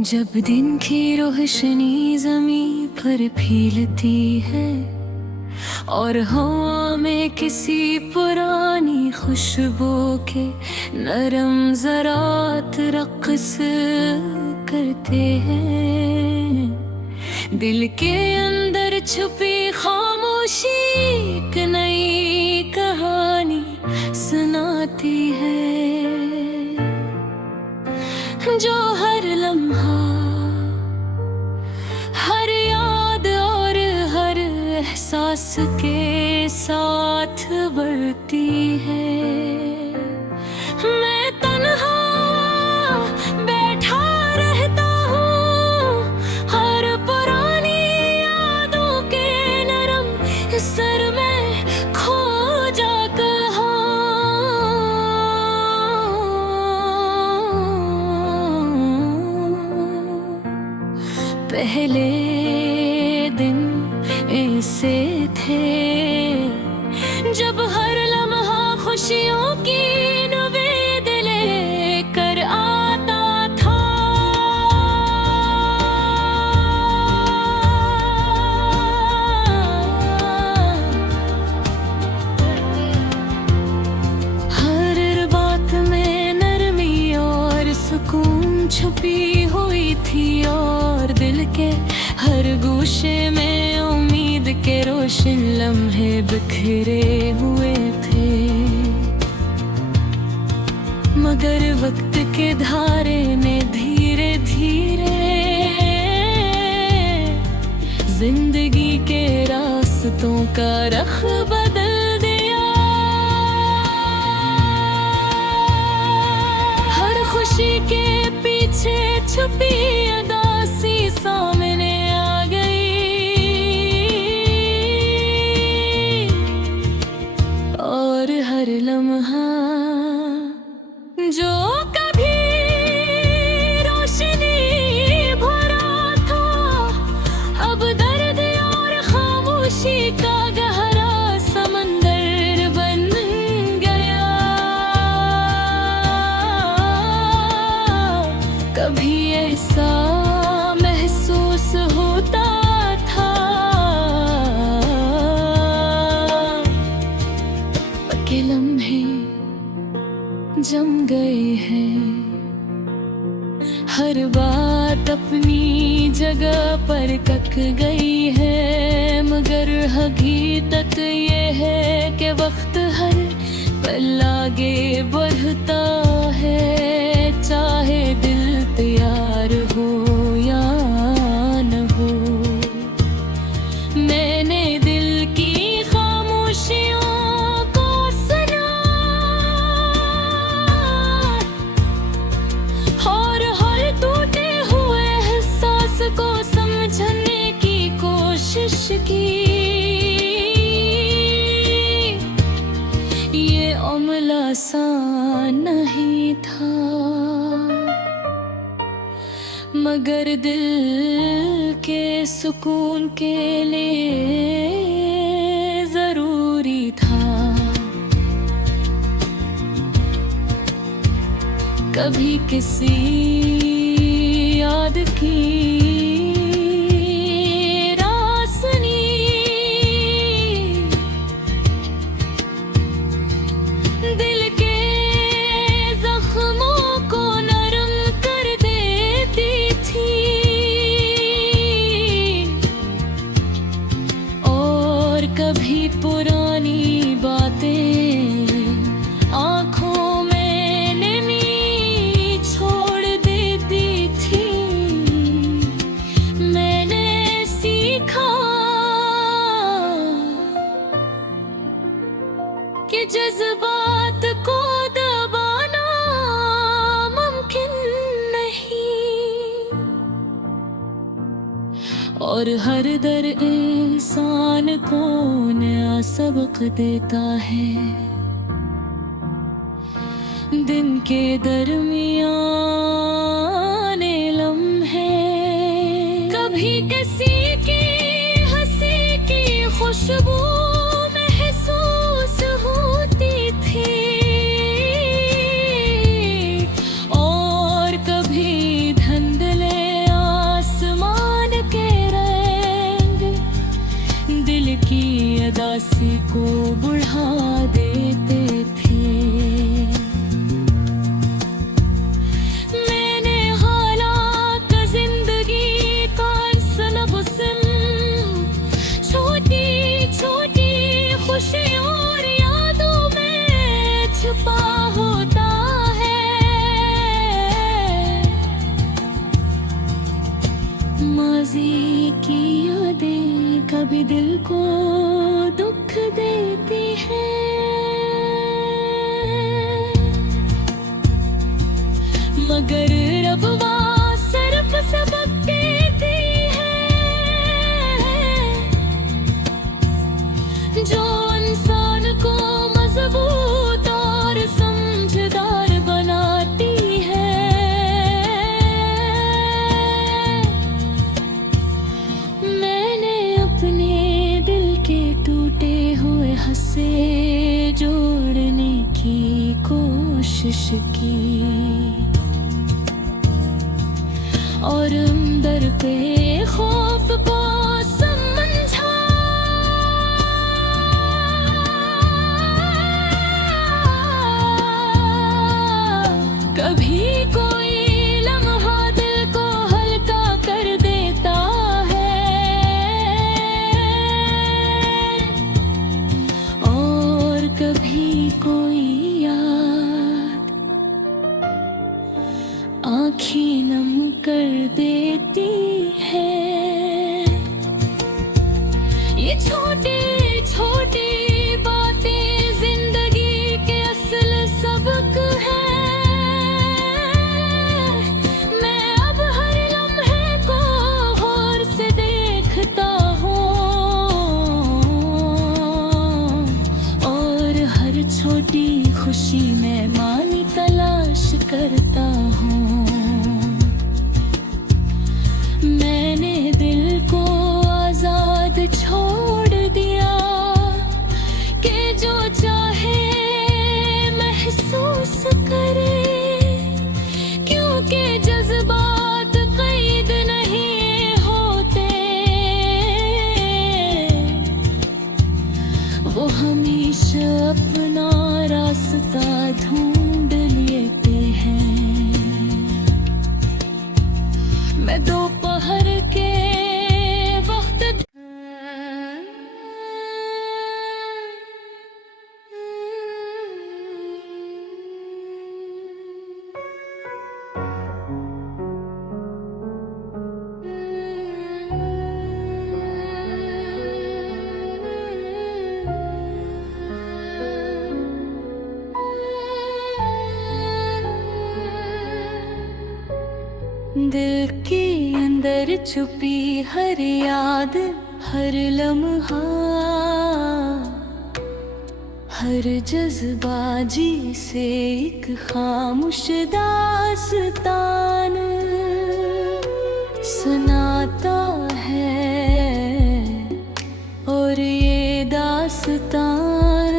जब दिन की रोशनी ज़मीं पर फैलती है और हवा में किसी पुरानी खुशबू के नरम ज़रात रक़्स करते हैं, दिल के अंदर छुपी खामोशी एक नई कहानी सुनाती है, जो हर लम्हा, हर याद और हर एहसास के साथ बढ़ती है। मैं तन्हा बैठा रहता हूँ, हर पुरानी यादों के नरम सर में खो जा कहाँ। पहले दिन ऐसे थे जब हर लम्हा खुशियों की नवेद लेकर आता था। हर बात में नरमी और सुकून छुपी हुई थी और दिल के हर गोशे में उम्मीद के रोशन लम्हे बिखरे हुए थे, मगर वक्त के धारे ने धीरे धीरे जिंदगी के रास्तों का रख बदल दिया। हर खुशी के पीछे छुपी उदासी सामने आ गई और हर लम्हा जो कभी रोशनी भरा था, अब दर्द और खामोशी का गहरा समंदर बन गया। कभी ऐसा महसूस होता था कि लम्हे जम गए हैं, हर बात अपनी जगह पर कक गई है, मगर हकीकत ये है कि वक्त हर पल आगे बढ़ता है, चाहे दिल तैयार हो या न हो। मैंने दिल की खामोशियों को सुना और हर टूटे हुए एहसास को समझने की कोशिश की। ये अमल आसान नहीं था, मगर दिल के सुकून के लिए जरूरी था। कभी किसी याद की रोशनी दिल के जख्मों को नरम कर देती थी, और कभी पुरानी बातें आँखों में नमी छोड़ देती थी। मैंने सीखा कि जज्बात को दबाना मुमकिन नहीं, और हर दर इंसान को नया सबक देता है। दिन के दरमियान लम्हे कभी किसी की हंसी की खुशबू महसूस होती थी, और कभी धुंधले हंसी को बढ़ा देते थे। मैंने हालात जिंदगी का सनब सुन, छोटी छोटी खुशियों और यादों में छुपा होता है। माज़ी की यादें कभी दिल को दुख देती है, मगर रब वहाँ सिर्फ सबक देती है, जो इंसान को मजबूत और समझदार बनाती है। मैंने अपने दिल के टूटे हुए हिस्से जोड़ने की कोशिश की, और अंदर पे खौफ को समझा। कभी कोई लम्हा दिल को हल्का कर देता है, और कभी कोई याद आँखें नम कर देती है। ये छोटी छोटी बातें जिंदगी के असल सबक हैं। मैं अब हर लम्हे को गौर से देखता हूँ, और हर छोटी खुशी में मानी तलाश करता हूँ। मैंने दिल को आजाद छोड़ दिया कि जो चाहे महसूस करे, क्योंकि जज्बात कैद नहीं होते, वो हमेशा अपना रास्ता ढूंढ लेते हैं। मैं दोपहर के वक्त दिल के अंदर छुपी हर याद, हर लम्हा, हर जज्बाजी से एक खामोश दास्तान सुनाता है। और ये दास्तान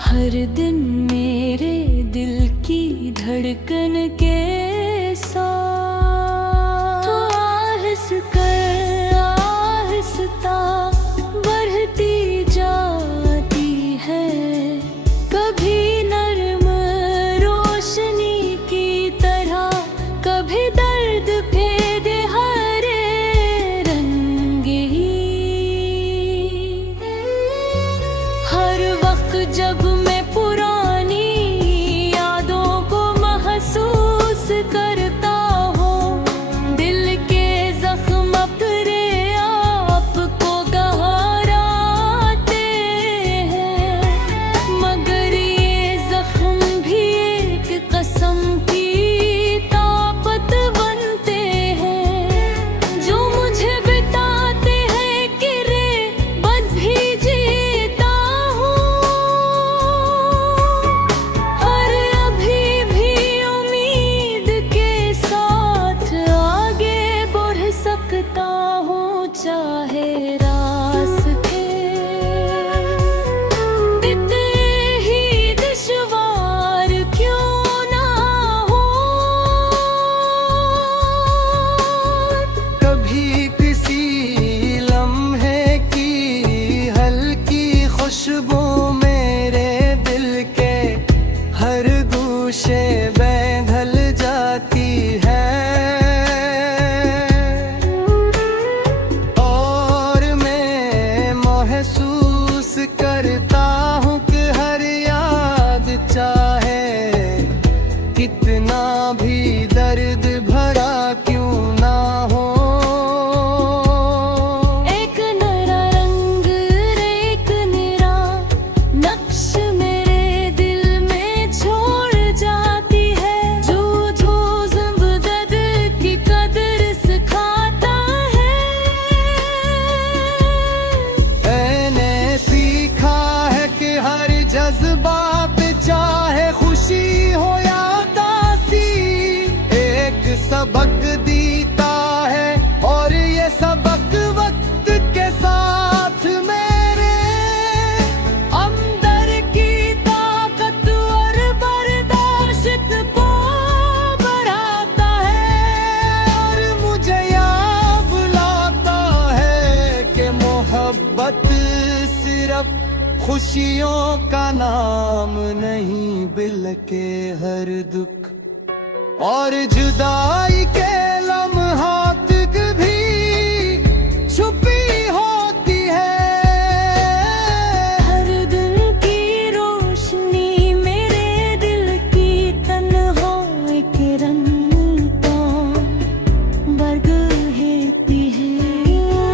हर दिन मेरे दिल की धड़कन के साथ आहिस्ता बढ़ती जाती है, कभी नर्म रोशनी की तरह, कभी दर्द भेदे हरे रंगी। मोहब्बत सिर्फ खुशियों का नाम नहीं, बल्कि हर दुख और जुदाई के लम्हात भी छुपी होती है। हर दिन की रोशनी मेरे दिल की तन्हा एक रंग का बरग हेती है।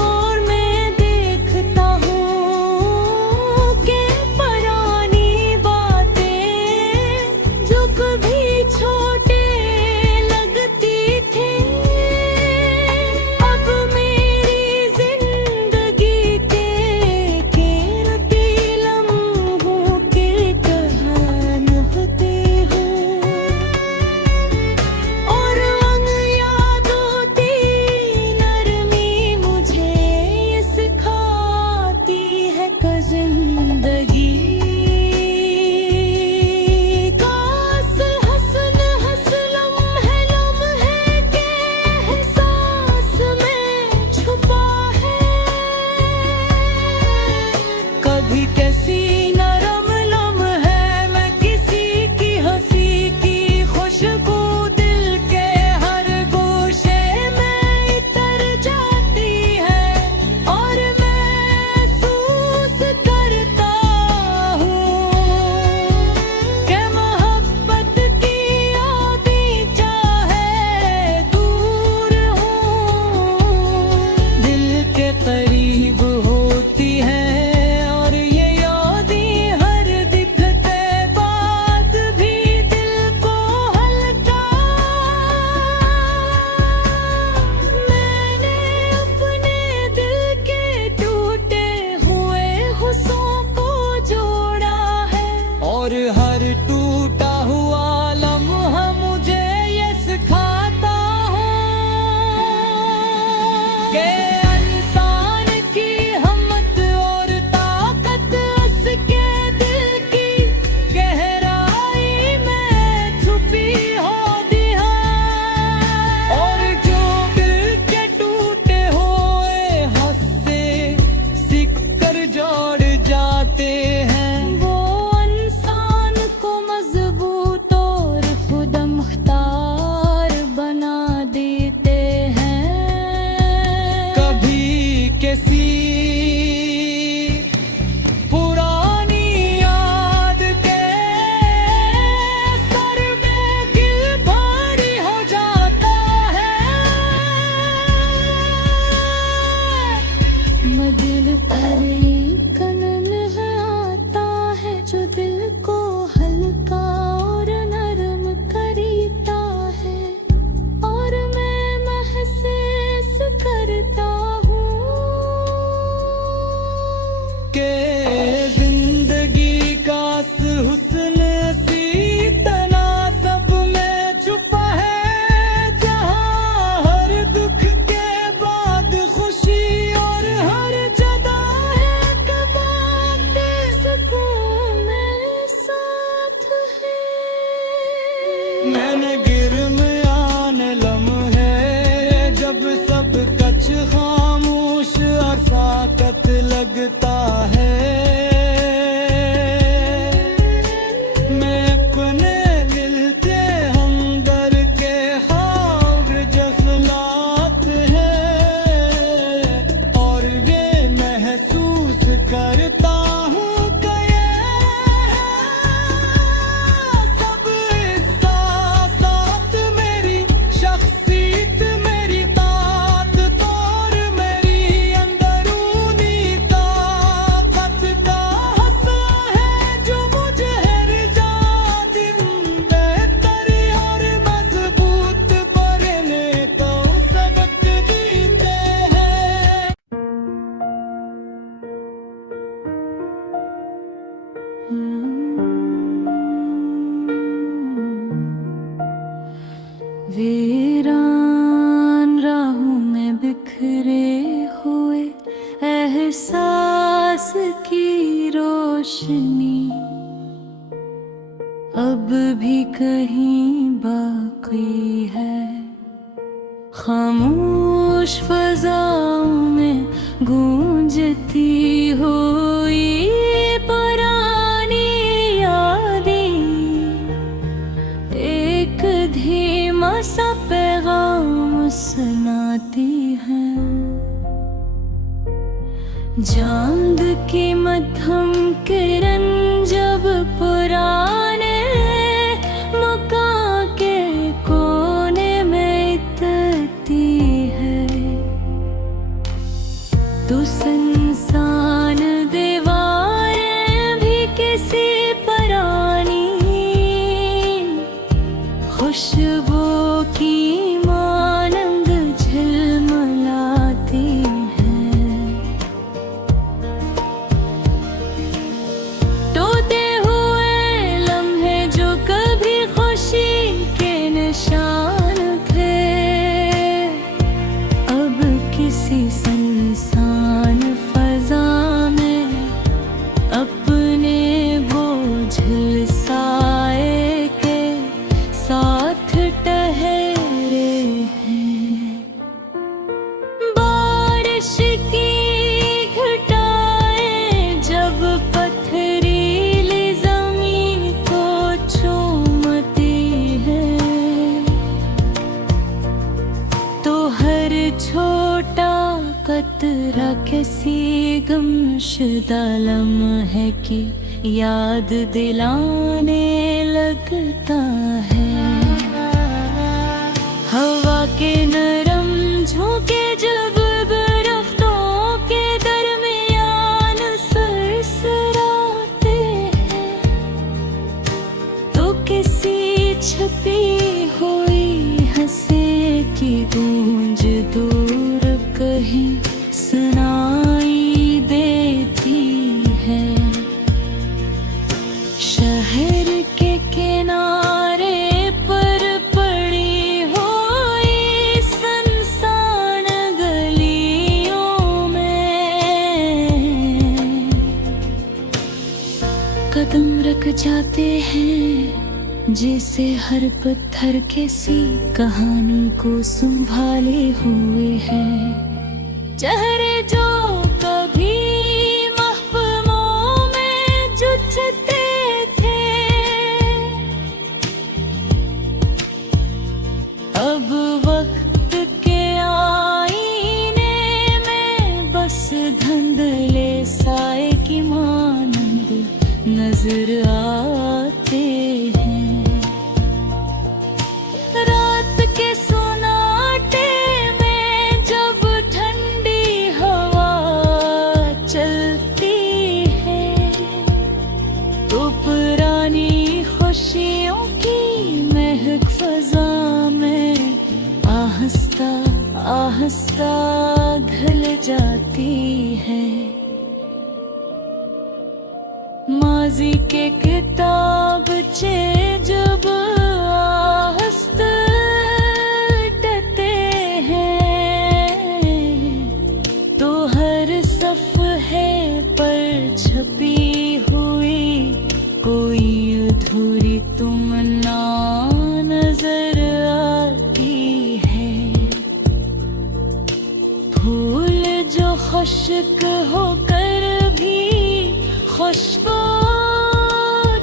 और मैं देखता हूँ कि पुरानी बातें जो कभी छोटे कभी कैसी नरम लम्हे मैं किसी की हंसी की खुशबू दिल के हर गोशे में इतर जाती है। और महसूस करता हूँ कि मोहब्बत की आदि चाहे दूर हूँ दिल के करीब होती है। और हर टूटा हुआ लम्हा मुझे ये सिखाता है कि इंसान की हिम्मत और ताकत उसके दिल की गहराई में छुपी होती है। और जो दिल के टूटे हुए हंसे सिककर जोड़ जाते हैं, किसी पुरानी याद के सर में दिल भारी हो जाता है। मैं दिल धड़कन आता है जो दिल को हल्का और नरम करता है। और मैं महसूस करता के जिंदगी का हुस्न सी तनासब में छुपा है, जहाँ हर दुख के बाद खुशी और हर जगह है कबात सुकून में साथ है। मैंने गिरमियान लम्हे जब सब कुछ खामोश और साकत लगता है, मैं अपने मिलते हमदर के ख्वाब जज्बात हैं। और वे महसूस करता हूँ कि सब एहसासात मेरी शख्सियत मेरी ताकत और मेरी अंदरूनी ताकत का हस्सा है जो मुझे हर दिन बेहतर और मजबूत बनने को सबक देते हैं। वीरान राहों में बिखरे हुए एहसास की रोशनी अब भी कहीं बाकी है। खामोश फजाओं में गूंजती चांद की मध्यम किरण जब पुराने मकान के कोने में इतरती है, तो संसान दीवारें भी किसी पुरानी खुशबू की मानंद झिलमिलाती हैं। टूटे हुए लम्हे जो कभी खुशी के निशान थे, अब किसी सुनसान फजा में अपने बोझिल साए के साथ ठहरे हैं। बारिश की घटाएं जब पथरीली जमीन को चूमती है, तो हर छोटा कतरा किसी गुमशुदा लम्हे की याद दिलाने लगता है। हवा के नरम झोंके जब दरख्तों के दरमियान सरसराते हैं, तो किसी छुपी हुई हंसी की गूंज दूर कहीं सुनाई देती है। शहर के किनारे पर पड़ी हुई सुनसान गलियों में कदम रख जाते हैं, जैसे हर पत्थर किसी कहानी को संभाले हुए है। चेहरे जो कभी महफिलों में जुझते थे, अब वक्त के आईने में बस धुंधले साए की मानंद नजर आते हैं। रात के सोनाटे में जब ठंडी हवा चलती है, तो पुरानी खुशियों की महक फजा में आहिस्ता आहिस्ता घुल जाती है। माजी के किताबचे जब आहिस्ता टते हैं, तो हर सफ़हे पर छपी हुई कोई अधूरी तमन्ना नजर आती है। फूल जो खुश्क होकर भी खुशबू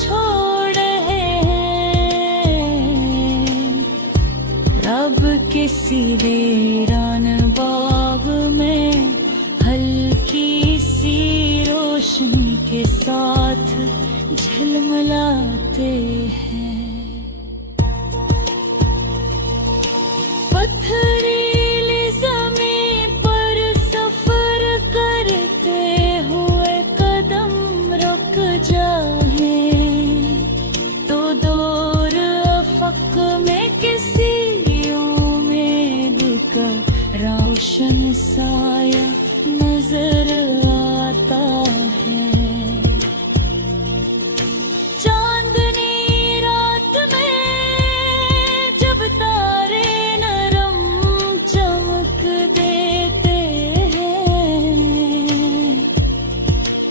छोड़ रहे हैं, अब किसी वीरान बाग में हल्की सी रोशनी के साथ झिलमिलाते हैं। पथरीली जमीन पर सफर करते हुए कदम रुक जाए, तो दूर अफक में किसी उम्मीद का रोशन साया नजर आता है। चांदनी रात में जब तारे नरम चमक देते हैं,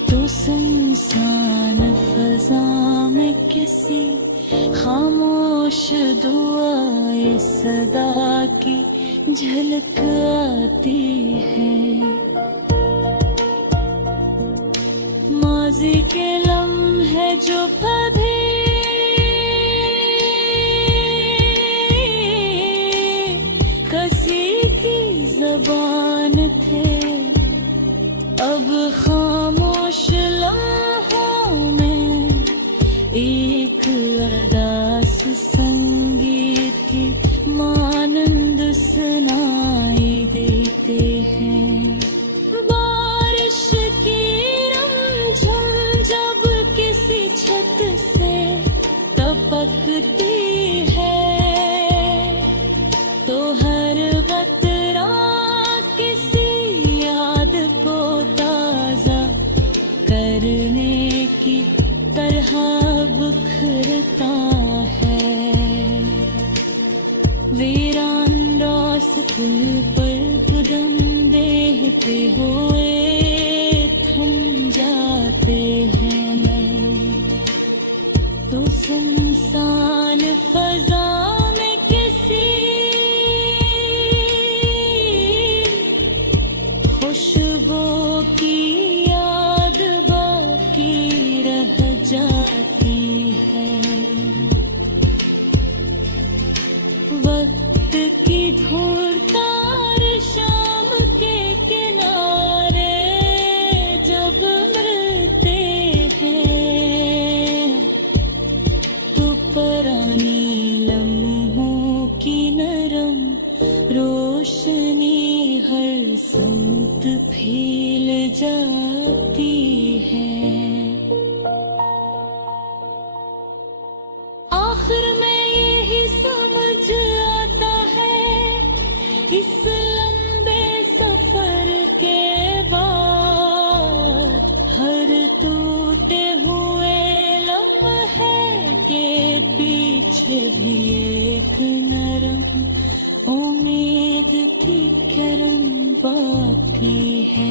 तो सुनसान फजा में किसी खामोश दुआए सदा की झलक आती है। माजी के लम्हे जो कभी किसी की ज़बान थे, अब अब खामोश लम्हों में एक अरदास संगीत की मानंद सुनाई देते हैं। बारिश की रमझम जब किसी छत से टपकती है तो हर कतरा किसी याद को ताजा करने की तरह बिखरता है। वीरान रास्ते पर कदम देते हुए थम जाते हैं तो सुनसान फजा में किसी खुशबू की याद बाकी रह जाती है। वक्त की धूल तार शाम के किनारे जब मिलते हैं तो पुरानी लम्हों की नरम रोशनी हर समत फैल जाती है। आखिर में यही समझ आता है इस लंबे सफर के बाद हर टूटे हुए लम्हे के पीछे भी एक नरम उम्मीद की किरण बाकी है।